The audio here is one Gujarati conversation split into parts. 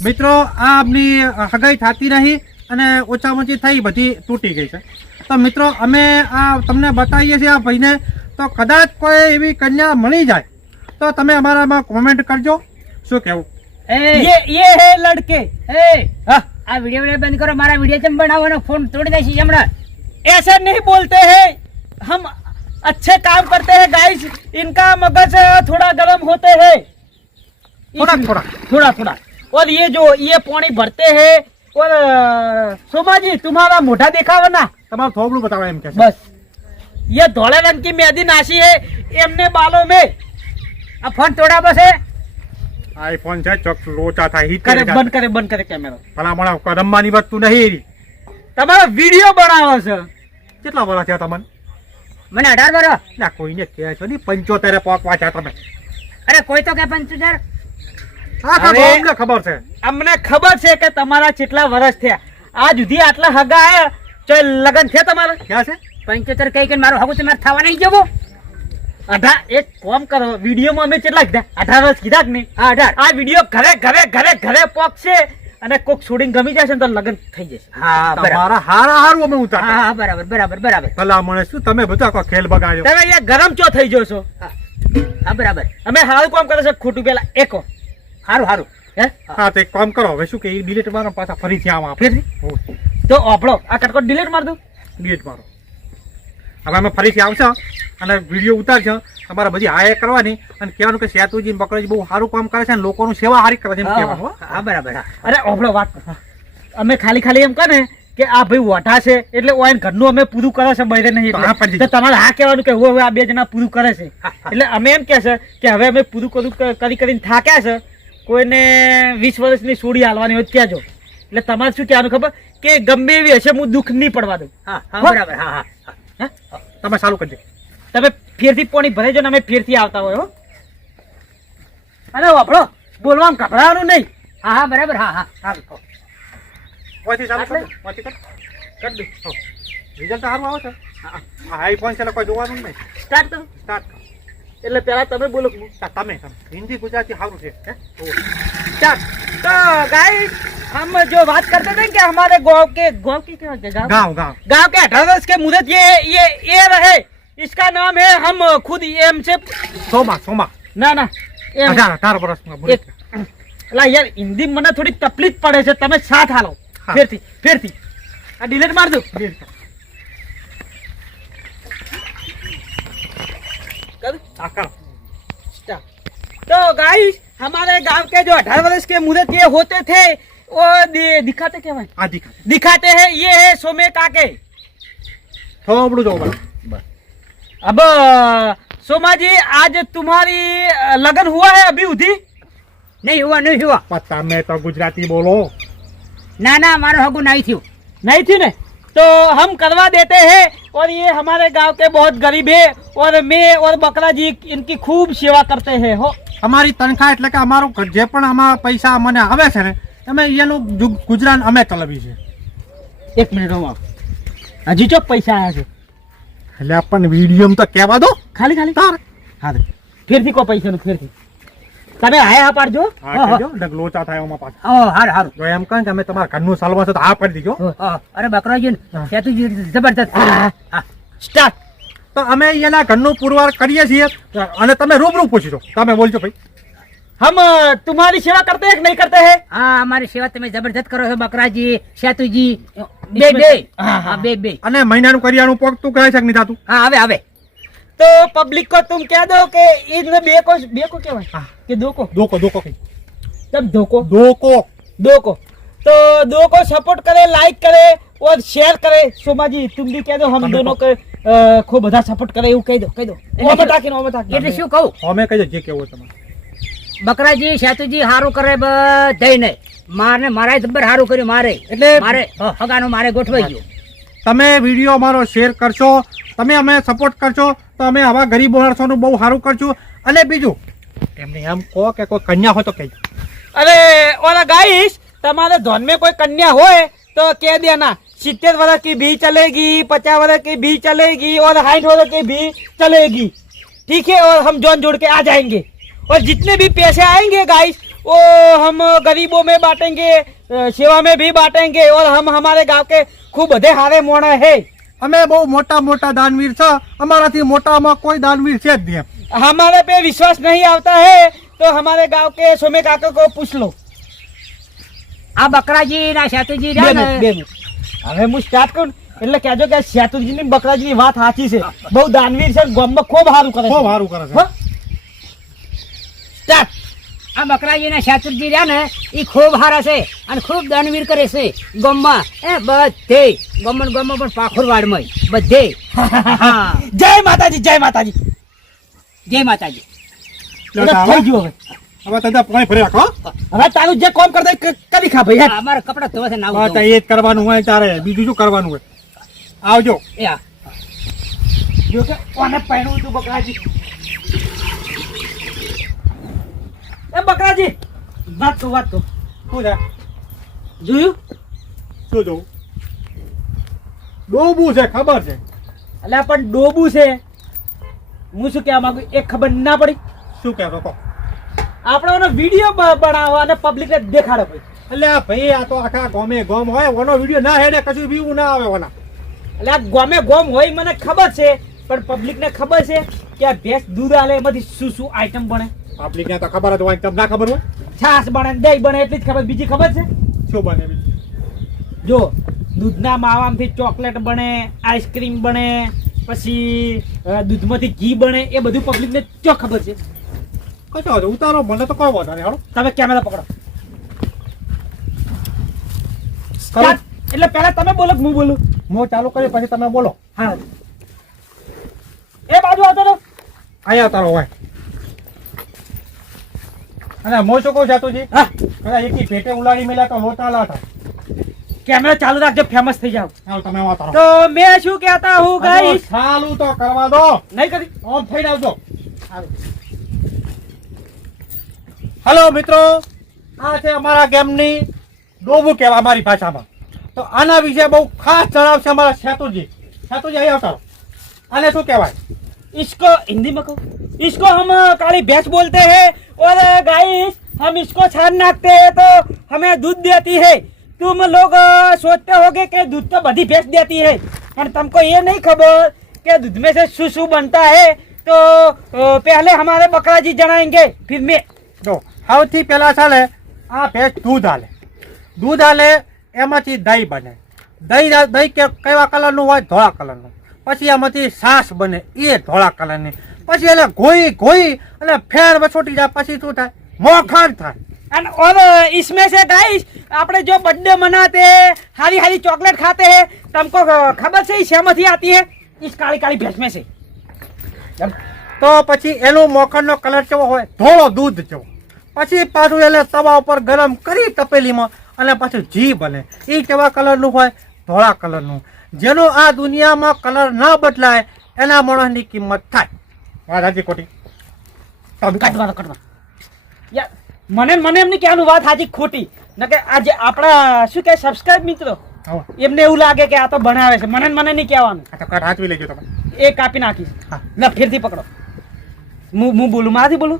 મિત્રો આ આમની હગાઈ થતી નહીં અને ઓછામાં ઓછી થઈ બધી તૂટી ગઈ છે તો મિત્રો અમે આ તમને બતાવીએ છીએ આ ભાઈને તો કદાચ કોઈ એવી કન્યા મળી જાય તો તમે અમારામાં કોમેન્ટ કરજો શું કહેવું ये ये है लड़के हाँ, આ વિડિયો વિડિયો બંધ કરો મારા વિડિયો ચમ બનાવવાનો ફોન તોડી દેશી હમણાં ऐसे नहीं बोलते हैं हम अच्छे काम करते हैं गाइस इनका मगज थोड़ा गर्म होते हैं થોડાક થોડાક थोड़ा थोड़ा और ये जो ये पानी भरते हैं और अ, सोमा जी तुम्हारा मोटा देखा हो ना તમારું થોબડું બતાવો એમ કે છે बस ये धोले रंग की मेहंदी नाशी है एमने बालों में આ ફોન તોડાવો છે આઈફોન છે ચોક લોચા થાય હિટ करे કરે बंद करे बंद करे कैमरा ભલામણ રમવાની વસ્તુ નહીં એરી તમારો વિડિયો બનાવો છે કેટલા વર્ષ થયા તમને મને અઢાર વરો ના કોઈને કહે છો નહીં પંચોતેરે પોકવા છે તમે અરે કોઈ તો કે પંચોતેર ખબર છે. અમને ખબર છે કે તમારા કેટલા વર્ષ થયા. આ સુધી આટલા હગા આયા તો લગન થયા તમારા? ક્યાં છે? પંચોતેર કઈ કઈ મારો હગો તમારે થવા નહીં જવો. અઢાર એક કોમ કરો વિડીયોમાં અમે કેટલા કીધા? અઢાર વર્ષ કીધા કે નહીં? હા અઢાર. આ વીડિયો ઘરે ઘરે ઘરે ઘરે પોકશે અને કોક છોડીને ગમી જશે ને તો લગન થઈ જશે. હા તમારા હારા હારું અમે હા ઉતાર હા બરાબર બરાબર બરાબર. ભલામણ શું તમે બધા ખેલ બગાડ્યો? તમે અહીંયા ગરમ ચો થઈ જશો? હા. હા, બરાબર. અમે હાલ કોમ કરે છે ખોટું પેલા એકો. સારું સારું હે? હા તો એક કામ કરો. હવે શું કે ડિલીટ મારો પાછા ફરીથી આવવા ફરીથી? તો આપણો આ કટકો ડિલીટ માર દઉં ડિલેટ મારો. હવે અમે ફરીથી આવશો અને વીડિયો ઉતારશો તમારે બધી હાય કરવાની અને કહેવાનું કે સેતુજી બકરજી બહુ સારું કામ કરે છે અને લોકોનું સેવા હારી કરે છે હો. બરાબર અરે ઓપડો વાત. અમે ખાલી ખાલી એમ કહે ને કે આ ભાઈ વોઠા છે એટલે ઓન ઘરનું અમે પૂરું કરે છે બહેરે નહીં તો તમારે હા કહેવાનું કે હવે આ બે જણા પૂરું કરે છે. એટલે અમે એમ કહે છે કે હવે અમે પૂરું કરી કરીને થાક્યા છે. કોઈને વીસ વર્ષની સુડી હાલવાની હોય ત્યાં જો. એટલે તમારે શું કહેવાનું ખબર? કે ગમે એવી હશે હું દુઃખ નહીં પડવા દઉં. હા હા બરાબર હા હા. હે? તમે સારું કરજો. તમે ફેરથી પોણી ભરે જાઓ ને અમે ફેરથી આવતા હોય હો. અરે વાપરો બોલવામાં ગભરાવાનું નહીં. હા હા બરાબર હા હા. હા. ઓયથી ચાલુ કર. કર દે રિઝલ્ટ સારું આવે છે. હા આઈફોન છે કોઈ જોવાનું નહીં. સ્ટાર્ટ કરો. સ્ટાર્ટ એટલે પેલા તમે બોલો. તમે હિન્દી ગુજરાતી સારું છે ચાલ. તો ગાઈસ हम जो बात करते थे कि हमारे गांव के गांव की क्या होते गांव गांव गांव के अठारह वर्ष के मुदत ये ये ये रहे इसका नाम है हम खुद एम से सोमा सोमा ના ના. અઢાર બોલે એટલે યાર હિન્દી મને થોડી તકલીફ પડે છે. તમે સાથ હાલો. ફેરથી ફેરથી. આ ડિલેટ મારજો तो गाइस हमारे गांव के जो अठारह वर्ष के मुहूर्त ये होते थे वो दिखाते क्या भाई दिखाते दिखाते हैं ये है सोमे काके थोड़ा जाओ अब सोमा जी आज तुम्हारी लगन हुआ है अभी उधी नहीं हुआ नहीं હુઆ પણ તમે તો ગુજરાતી બોલો ना ના મારું હગું નહીં થયું નહીં થયું ને तो हम करवा देते हैं और ये हमारे गांव के बहुत गरीब है और मैं और बकरा जी इनकी खूब सेवा करते हैं हो અમારી તનખા એટલે કે અમારું ઘર- જે પણ આમાં પૈસા અમને આવે છે ને અમે એનું જુ- ગુજરાન અમે ચલાવી છે एक मिनट हो हजी चो पैसा आया છે એટલે પણ વિડીયો તો કહેવા દો ખાલી ખાલી તાર હા દે. ફેરથી કો પૈસા નું ફેરથી તમે હાય હા પાડજો. લોચા થાય ઓમાં પાછો. હા હાર હાર. તો એમ કહે તમે તમારા ઘરનું સાલવા છો તો હા પાડી દીજો અરે બકરાજી સેતુજી જબરદસ્ત સ્ટાર્ટ તો અમે એના ઘર ઘરનું પુરવાર કરીએ છીએ અને તમે રૂબરૂ પૂછજો તમે બોલજો ભાઈ. હમ તુમારી સેવા કરતે કે નહીં કરતે હે? હા અમારી સેવા તમે જબરદસ્ત કરો છો બકરાજી સેતુજી બે બે. હા બે બે. અને મહિનાનું કરિયાણું પોગતું કહે છે કે નહીં થતું? હા આવે આવે. तो पब्लिक को तुम कह दो कि इन बे को बे को क्या है हाँ। कि दो को દોકો દોકો કઈ तब दो को દોકો दो को तो दो को सपोर्ट करे लाइक करे और शेयर करे सोमा जी तुम भी कह दो हम તમે दोनों કહો. को अ, खूब બધા સપોર્ટ કરે એવું કહી દો કહી દો એટલે ઓમે શું- તાકીને ઓમે તાકીને એટલે શું કહું અમે કહીએ જે કેવું હોય તમારે બકરાજી સેતુજી સારું કરે બધાય મારે મારે જબર સારું કર્યું મારે એટલે મારે હ, હગાનું મારે ગોઠવાઈ ગયું તમે વિડીયો અમારો શેર કરશો તમે અમે સપોર્ટ કરશો તો અમે આવા ગરીબ માણસોનું બહુ સારું કરશું અને બીજું એમને એમ કહો કે કોઈ કન્યા હોય તો કહેજો અરે ઓલા ગાઈસ તમારે ધોન में कोई कन्या होए तो कह देना सितर वर्ष की भी चलेगी पचास वर्ष की भी चलेगी और साठ वर्ष की भी चलेगी ठीक है और हम जॉन जोड़ के आ जाएंगे और जितने भी पैसे आएंगे गाइस ओ हम गरीबों में बांटेंगे अ, सेवा में भी बांटेंगे और हम हमारे गांव के खूब बधे हारे मोड़ा है અમે બહુ મોટા મોટા દાનવીર છે અમારાથી મોટામાં કોઈ દાનવીર છે જ નહીં એમ. हमारे पे विश्वास नहीं आता है तो हमारे गांव के सोमे काका को पूछ लो આ બકરાજી ના શાતુજી બે રહ્યા મિનિટ, ને બે મિનિટ. હવે હું સ્ટાર્ટ કરું ને એટલે કહેજો કે સેતુજી ની બકરાજી ની વાત સાચી છે બહુ દાનવીર છે ગામમાં ખૂબ સારું કરે બહુ છે સારું કરે છે હો? સ્ટાર્ટ આ બકરાજીના રહ્યા ને એ ખૂબ હારા છે અને ખૂબ દાનવીર કરે છે. ગમમાં એ બધે ગમન ગમમાં પણ પાખુરવાડમાં બધે જય માતાજી જય માતાજી. જય માતાજી. તો હવે હવે. પાણી ભરી રાખો હવે તારું જે કોમ કરતા હોય કરી ખા ભાઈ અમારા કપડા ધોવા છે ના બસ એ જ કરવાનું હોય તારે. બીજું શું કરવાનું હોય? આવજો. એ જો કે કોને પહેરવું તું બકરાજી? એ બકરાજી વાત તો વાત તો. છે જોયું? શું જોવું? ડોબું છે ખબર છે? એટલે પણ ડોબું છે. હું શું કહેવા માંગુ? એ ખબર ના પડી? શું કહેતો કહો આપણે એનો વીડિયો બનાવવા અને પબ્લિકને દેખાડો ભાઈ. એટલે ભાઈ આ તો આખા ગોમે ગોમ હોય ઓનો વીડિયો ના હેડે કશું બીવું ના આવે ઓના. એટલે આ ગોમે ગોમ હોય મને ખબર છે પણ પબ્લિકને ખબર છે કે આ ભેંસ દૂધ આલે એમાંથી શું શું આઈટમ બને? પબ્લિક ને તો ખબર જ હોય તમને ના ખબર હોય? છાશ બને દહીં બને એટલી જ ખબર. બીજી ખબર છે? શું બને જો દૂધના માવામાંથી ચોકલેટ બને આઈસ્ક્રીમ બને પછી દૂધમાંથી ઘી બને એ બધું પબ્લિકને ચો ખબર છે? કશો ઉતારો મને તો કહો વધારે હાલો. તમે કેમેરા પકડો. એટલે પહેલા તમે બોલો હું બોલું? હું ચાલુ કરી પછી તમે બોલો. હા. એ બાજુ આવતો. અહીંયા તારો હોય અને મો શું કહું જાતુજી? હા? એકી પેટે ઉલાડી મેલા તો લોટા લાટા કેમેરો ચાલુ રાખજો ફેમસ થઈ જાવ ચાલો તમે વાતો તો મેં શું કહેતા હું ગાઈસ ચાલુ તો કરવા દો. નહીં કરી. ઓન થઈ આવજો હલો. મિત્રો. આ છે અમારા ગેમની ડોબુ કહેવાય અમારી ભાષામાં. તો આના વિશે બહુ ખાસ જણાવશે અમારા સેતુજી. સેતુજી અહીં આવતા અને શું કહેવાય? ઇસકો હિન્દીમાં કહું. इसको हम काली भैंस बोलते हैं और गाइस हम इसको छान नाखते हैं तो हमें दूध देती है तुम लोग अ, सोचते होगे कि दूध तो बड़ी भैंस देती है पर तुमको ये नहीं खबर कि दूध में से शू शू बनता है तो अ, पहले हमारे बकरा जी जनाएंगे फिर मैं જો સૌથી પહેલા ચાલે આ ભેંસ દૂધ આલે દૂધ આલે એમાંથી દહીં બને દહીં આ- દહીં કે કેવા કલરનું હોય ધોળા કલરનું પછી એમાંથી છાશ બને એ ધોળા કલરની પછી એને ઘોઈ ઘોઈ અને ફેર વછોટી જાય પછી શું થાય મોખણ થાય And और अ, इसमें से गाइस આપણે जो बर्थडे मनाते हैं हरी हरी चॉकलेट खाते हैं तुमको अ, खबर से इस सहमति आती है इस काली काली भैंस में से તો પછી એનો મોખણનો કલર કેવો હોય ધોળો દૂધ જેવો પછી પાછું એને તવા ઉપર ગરમ કરી તપેલીમાં અને પાછું ઘી બને એ કેવા કલરનું હોય ધોળા કલરનું જેનો આ દુનિયામાં કલર ના બદલાય એના માણસની કિંમત થાય હા રાજી ખોટી કટ યાર મને મને એમની કહેવાનું વાત સાચી ખોટી. ન કે આજે આપણા શું કહે સબસ્ક્રાઇબ મિત્રો? એમને એવું લાગે કે આ તો બનાવે છે. મને મને નહીં કહેવાનું. આ તો કટ તમે. એ કાપી નાખીશ. ના ફેરથી પકડો. હું હું બોલું મારાથી બોલું?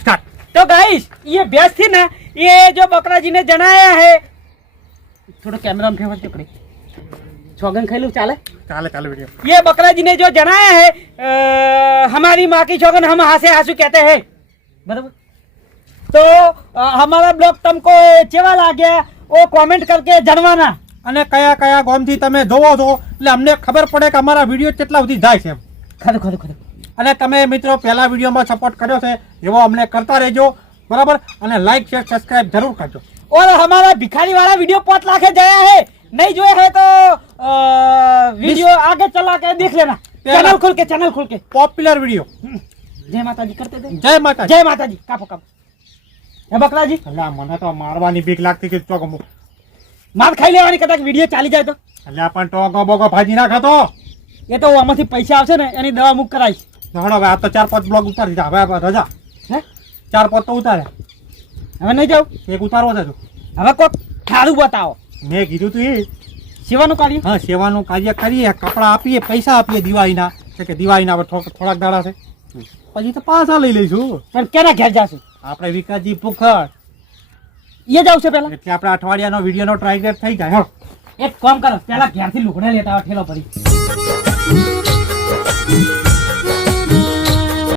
સ્ટાર્ટ. તો ગાઈશ એ ભેંસ ને એ જો બકરાજીને જણાયા હે. થોડું કેમેરામાં ફેવર ચકડી છોગન ખાઈ લઉં ચાલે. खाई लूं चाले ચાલે ચાલે વિડીયો ये बकरा जी ने जो जनाया है अ, हमारी माँ की छोगन हम हासे आंसू कहते हैं बराबर तो अ, हमारा ब्लॉग तुमको चेवा ला गया वो कमेंट करके जनवाना અને કયા કયા ગામથી તમે જોવો છો એટલે અમને ખબર પડે કે અમારા વિડીયો કેટલા સુધી જાય છે એમ खदो खदो खदो અને તમે મિત્રો પહેલા વિડીયોમાં સપોર્ટ કર્યો છે એવો અમને કરતા રહેજો બરાબર અને લાઈક શેર સબસ્ક્રાઇબ જરૂર કરજો और हमारा भिखारी वाला वीडियो पाँच लाख जाया है नहीं जो है तो अ, वीडियो आगे चला के देख लेना चैनल खोल के चैनल खोल के પોપ્યુલર વિડીયો जय माता जी करते थे જય માતા जय माता जी कापो कापो હે બકરાજી એટલે મને તો મારવાની બીક લાગતી કે ચોક મુ- માર ખાઈ લેવાની કદાચ વિડીયો ચાલી જાય તો એટલે પણ ટોકો બોકો ભાજી ના ખાતો એ તો આમાંથી પૈસા આવશે ને એની દવા મુક કરાઈશ હણો હવે આ તો ચાર પાંચ બ્લોગ ઉતારી દીધા હવે આ રજા હે ચાર પાંચ તો ઉતારે હવે નહીં જાઉં એક ઉતારવો છે તું. હવે કોક સારું બતાવો મેં કીધું તું એ સેવાનું કાર્ય? હા સેવાનું કાર્ય કરીએ કપડાં આપીએ પૈસા આપીએ દિવાળીના. કે દિવાળીના હવે થોડાક દાડા છે. પછી તો પાછા લઈ લઈશું. પણ ક્યારે ઘેર જાશું? આપણે વિકાસજી પુખર. એ જ આવશે પેલા એટલે આપણે અઠવાડિયાનો વિડીયોનો ટ્રાય થઈ જાય એક કામ કરો પેલા ઘેરથી લુગડા લેતા આવો ઠેલો ભરી.